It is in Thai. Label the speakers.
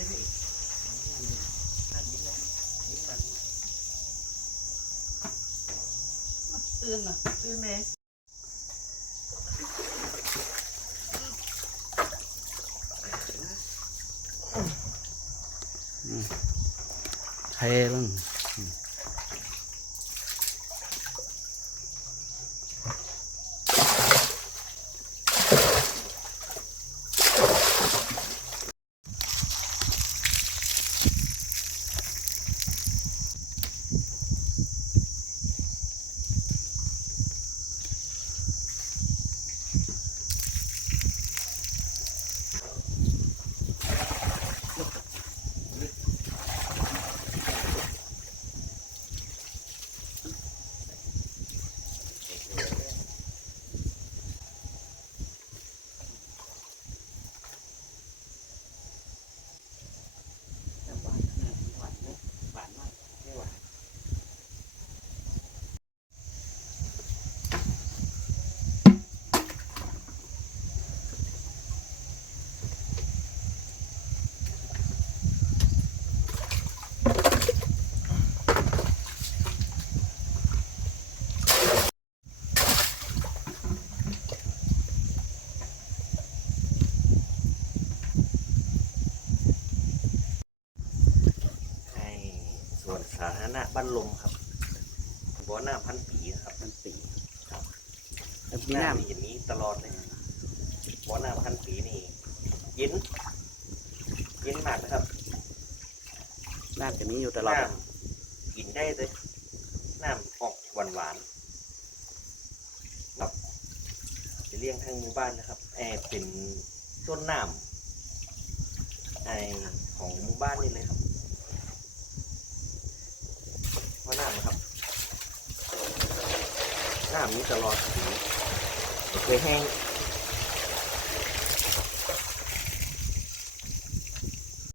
Speaker 1: ได้พี่นั่นยิ้มเลยยิ้มมัน
Speaker 2: ตื่นอะตื่นไหม
Speaker 3: เทบ้างหวานหวานหวานมากไม่หวาน
Speaker 1: ให้ส่ว นสาธารณะบ้านลมครับบ่อน้ำพันปีครับ
Speaker 3: มันปี
Speaker 1: ครับ
Speaker 3: แล้วมี
Speaker 1: น้ำ
Speaker 3: น้ำ
Speaker 1: นี่อย่างนี้ตลอดเลยบ่อน้ำพันปีนี่เย็นเย็นมากนะครับ
Speaker 3: น้ำจะมีอยู่ตลอด
Speaker 1: น้ำกินได้เลยน้ำออกหวานหวานๆครับจะเลี้ยงทั้งหมู่บ้านนะครับแอบเป็นต้นน้ำไอของหมู่บ้านนี่เลยครับเพราะน้ำนะครับ น้ำนี้ตลอดถึงเคยแห้ง